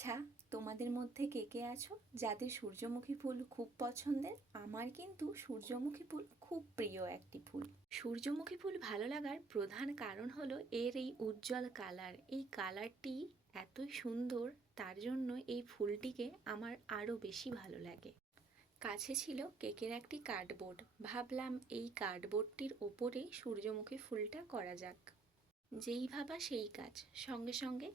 আচ্ছা, তোমাদের মধ্যে কে কে আছো যাদের সূর্যমুখী ফুল খুব পছন্দের? আমার কিন্তু সূর্যমুখী ফুল খুব প্রিয় একটি ফুল। সূর্যমুখী ফুল ভালো লাগার প্রধান কারণ হলো এর এই উজ্জ্বল কালার। এই কালারটি এতই সুন্দর, তার জন্য এই ফুলটিকে আমার আরও বেশি ভালো লাগে। কাছে ছিল কেকের একটি কার্ডবোর্ড, ভাবলাম এই কার্ডবোর্ডটির ওপরেই সূর্যমুখী ফুলটা করা যাক। যেই ভাবা সেই কাজ, সঙ্গে সঙ্গে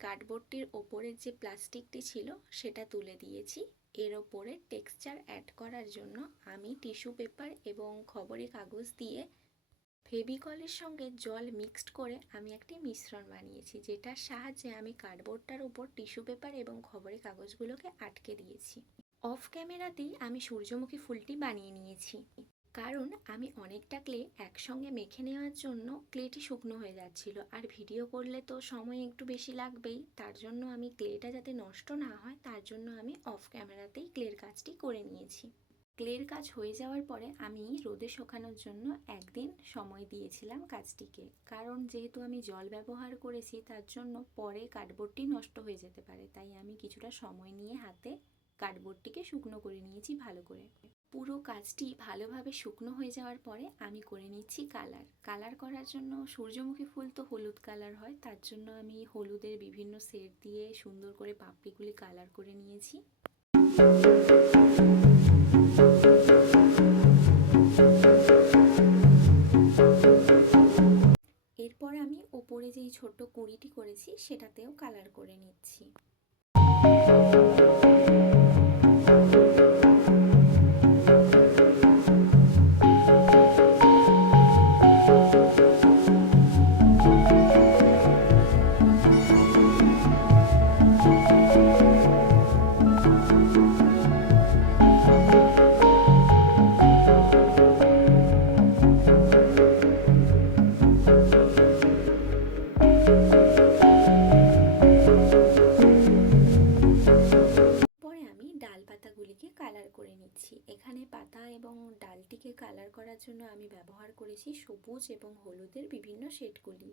কার্ডবোর্ডটির ওপরের যে প্লাস্টিকটি ছিল সেটা তুলে দিয়েছি। এর ওপরে টেক্সচার অ্যাড করার জন্য আমি টিস্যু পেপার এবং খবরের কাগজ দিয়ে ফেভিকলের সঙ্গে জল মিক্সড করে আমি একটি মিশ্রণ বানিয়েছি, যেটার সাহায্যে আমি কার্ডবোর্ডটার উপর টিস্যু পেপার এবং খবরের কাগজগুলোকে আটকে দিয়েছি। অফ ক্যামেরাতেই আমি সূর্যমুখী ফুলটি বানিয়ে নিয়েছি, কারণ আমি অনেকটা ক্লে একসঙ্গে মেখে নেওয়ার জন্য ক্লেটি শুকনো হয়ে যাচ্ছিল, আর ভিডিও করলে তো সময় একটু বেশি লাগবেই। তার জন্য আমি ক্লেটা যাতে নষ্ট না হয় তার জন্য আমি অফ ক্যামেরাতেই ক্লের কাজটি করে নিয়েছি। ক্লের কাজ হয়ে যাওয়ার পরে আমি রোদে শুকানোর জন্য একদিন সময় দিয়েছিলাম কাজটিকে, কারণ যেহেতু আমি জল ব্যবহার করেছি তার জন্য পরে কার্ডবোর্ডটি নষ্ট হয়ে যেতে পারে, তাই আমি কিছুটা সময় নিয়ে হাতে কার্ডবোর্ডটিকে শুকনো করে নিয়েছি ভালো করে। পুরো কাজটি ভালোভাবে শুকনো হয়ে যাওয়ার পরে আমি করে নিচ্ছি কালার করার জন্য। সূর্যমুখী ফুল তো হলুদ কালার হয়, তার জন্য আমি হলুদের বিভিন্ন শেড দিয়ে সুন্দর করে পাপড়িগুলি কালার করে নিয়েছি। এরপর আমি ওপরে যেই ছোট্ট কুঁড়িটি করেছি সেটাতেও কালার করে নিচ্ছি। কালার করে নিচ্ছি। এখানে পাতা এবং ডালটিকে কালার করার জন্য আমি ব্যবহার করেছি সবুজ এবং হলুদের বিভিন্ন শেডগুলি।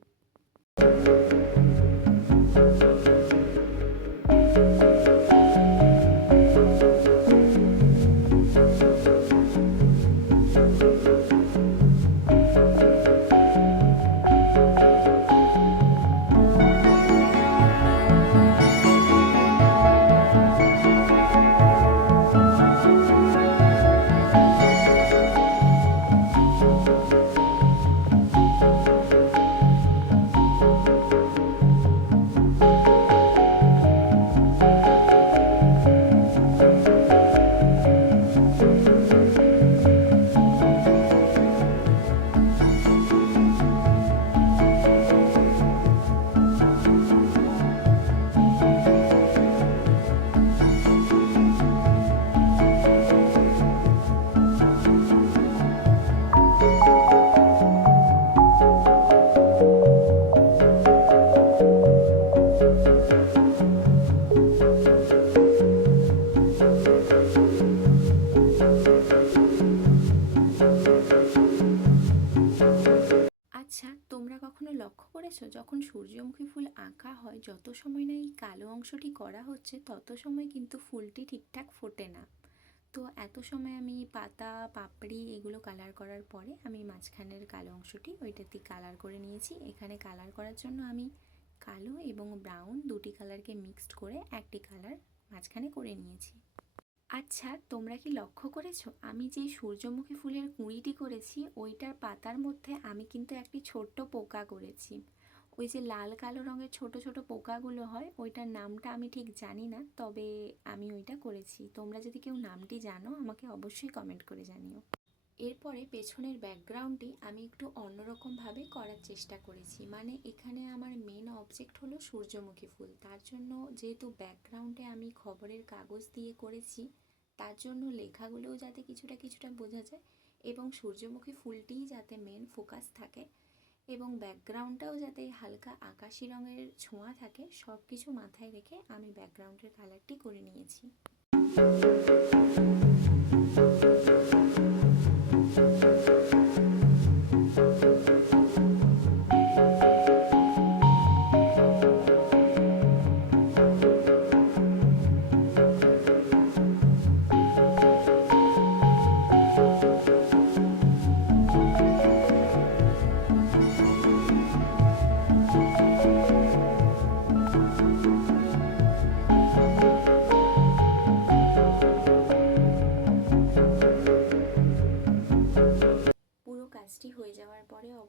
আচ্ছা, তোমরা কখনো লক্ষ্য করেছো যখন সূর্যমুখী ফুল আঁকা হয়, যত সময় না এই কালো অংশটি করা হচ্ছে তত সময় কিন্তু ফুলটি ঠিকঠাক ফোটে না। তো এত সময় আমি পাতা পাপড়ি এগুলো কালার করার পরে আমি মাঝখানের কালো অংশটি ওইটাতে কালার করে নিয়েছি। এখানে কালার করার জন্য আমি কালো এবং ব্রাউন দুটি কালারকে মিক্সড করে একটি কালার মাঝখানে করে নিয়েছি। আচ্ছা, তোমরা কি লক্ষ্য করেছো আমি যে সূর্যমুখী ফুলের কুঁড়িটি করেছি ওইটার পাতার মধ্যে আমি কিন্তু একটি ছোট্ট পোকা করেছি। ওই যে লাল কালো রঙের ছোট ছোট পোকাগুলো হয়, ওইটার নামটা আমি ঠিক জানি না, তবে আমি ওইটা করেছি। তোমরা যদি কেউ নামটি জানো আমাকে অবশ্যই কমেন্ট করে জানিও। এরপরে পেছনের ব্যাকগ্রাউন্ডটি আমি একটু অন্যরকমভাবে করার চেষ্টা করেছি, মানে এখানে আমার মেন অবজেক্ট হলো সূর্যমুখী ফুল। তার জন্য যেহেতু ব্যাকগ্রাউন্ডে আমি খবরের কাগজ দিয়ে করেছি, তার জন্য লেখাগুলোও যাতে কিছুটা কিছুটা বোঝা যায় এবং সূর্যমুখী ফুলটিই যাতে মেন ফোকাস থাকে এবং ব্যাকগ্রাউন্ডটাও যাতে হালকা আকাশি রঙের ছোঁয়া থাকে, সব কিছু মাথায় রেখে আমি ব্যাকগ্রাউন্ডের কালারটি করে নিয়েছি।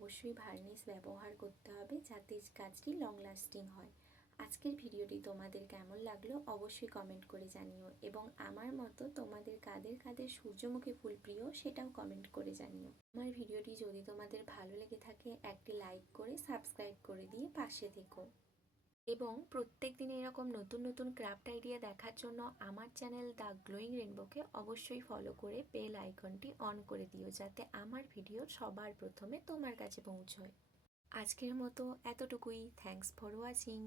অবশ্যই ভার্নিশ ব্যবহার করতে হবে যাতে কাজটি লং লাস্টিং হয়। আজকের ভিডিওটি তোমাদের কেমন লাগলো অবশ্যই কমেন্ট করে জানিও, এবং আমার মতো তোমাদের কাদের কাদের সূর্যমুখী ফুল প্রিয় সেটাও কমেন্ট করে জানিও। আমার ভিডিওটি যদি তোমাদের ভালো লেগে থাকে একটি লাইক করে সাবস্ক্রাইব করে দিয়ে পাশে থেকো, এবং প্রত্যেক দিন এরকম নতুন নতুন ক্রাফট আইডিয়া দেখার জন্য আমার চ্যানেল দ্য গ্লোয়িং রেনবোকে অবশ্যই ফলো করে বেল আইকনটি অন করে দিও, যাতে আমার ভিডিও সবার প্রথমে তোমার কাছে পৌঁছয়। আজকের মতো এতটুকুই। Thanks for watching.